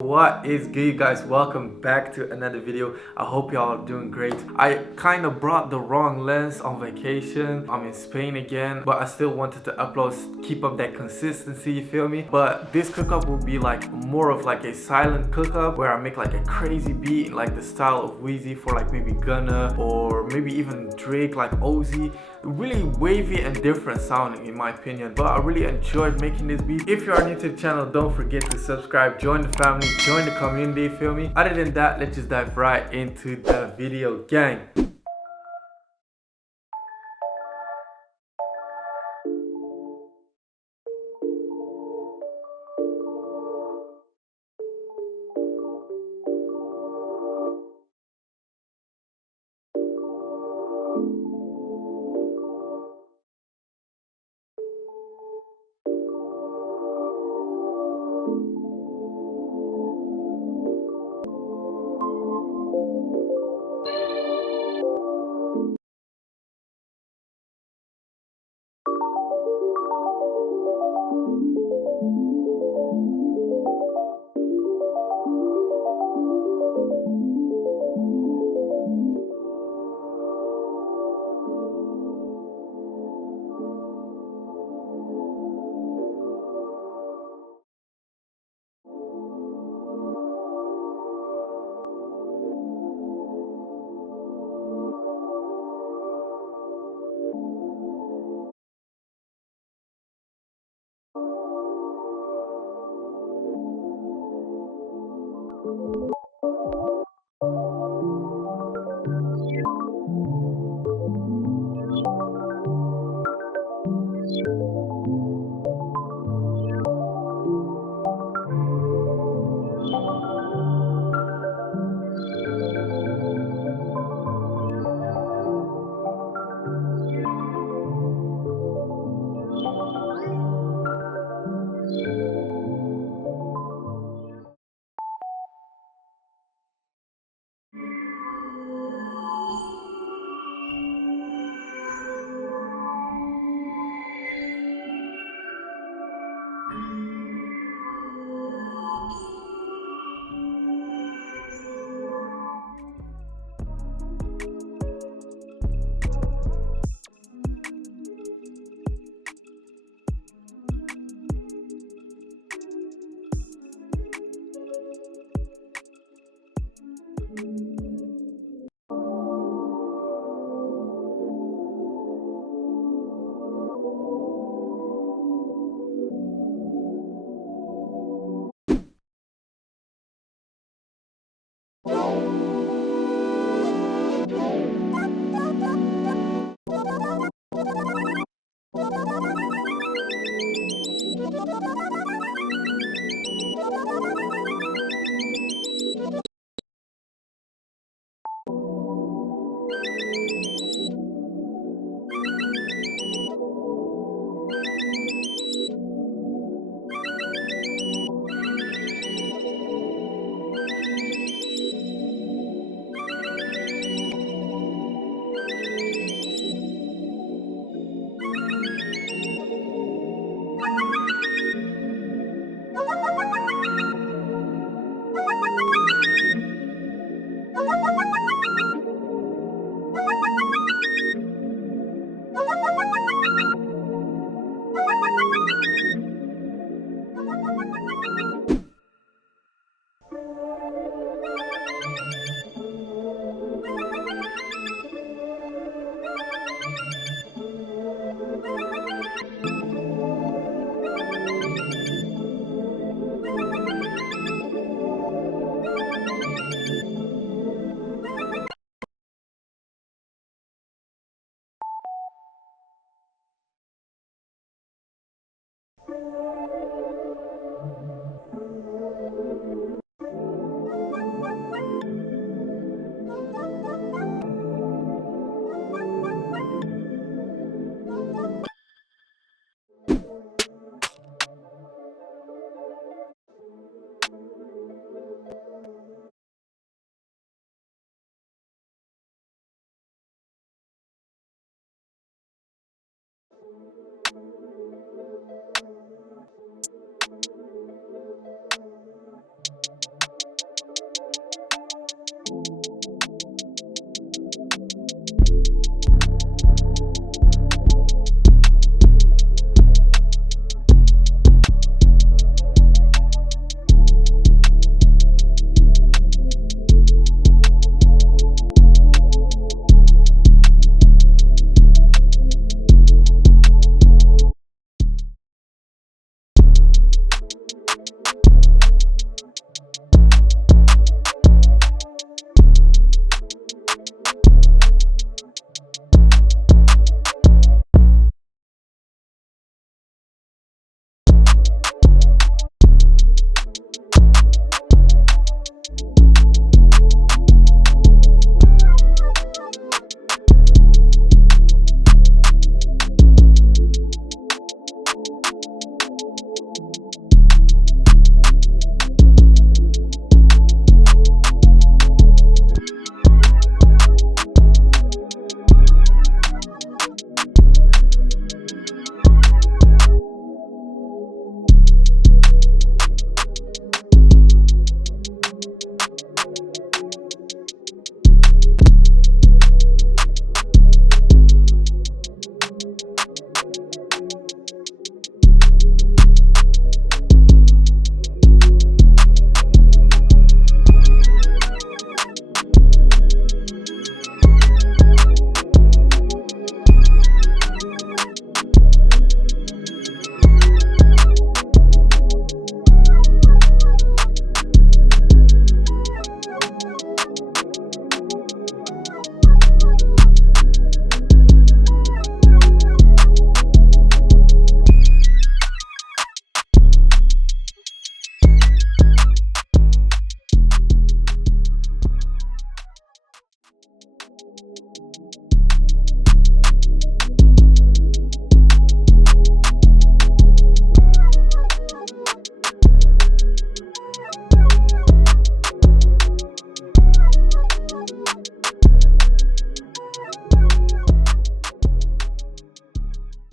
What is good, you guys? Welcome back to another video. I hope y'all are doing great. I kind of brought the wrong lens on vacation. I'm in Spain again, but I still wanted to upload, keep up that consistency, you feel me? But this cookup will be like more of like a silent cookup where I make like a crazy beat like the style of Wheezy for like maybe Gunna or maybe even Drake, like Ozzy. Really wavy and different sounding in my opinion, but I really enjoyed making this beat. If you are new to the channel, don't forget to subscribe, join the family, join the community, feel me? Other than that, let's just dive right into the video, gang.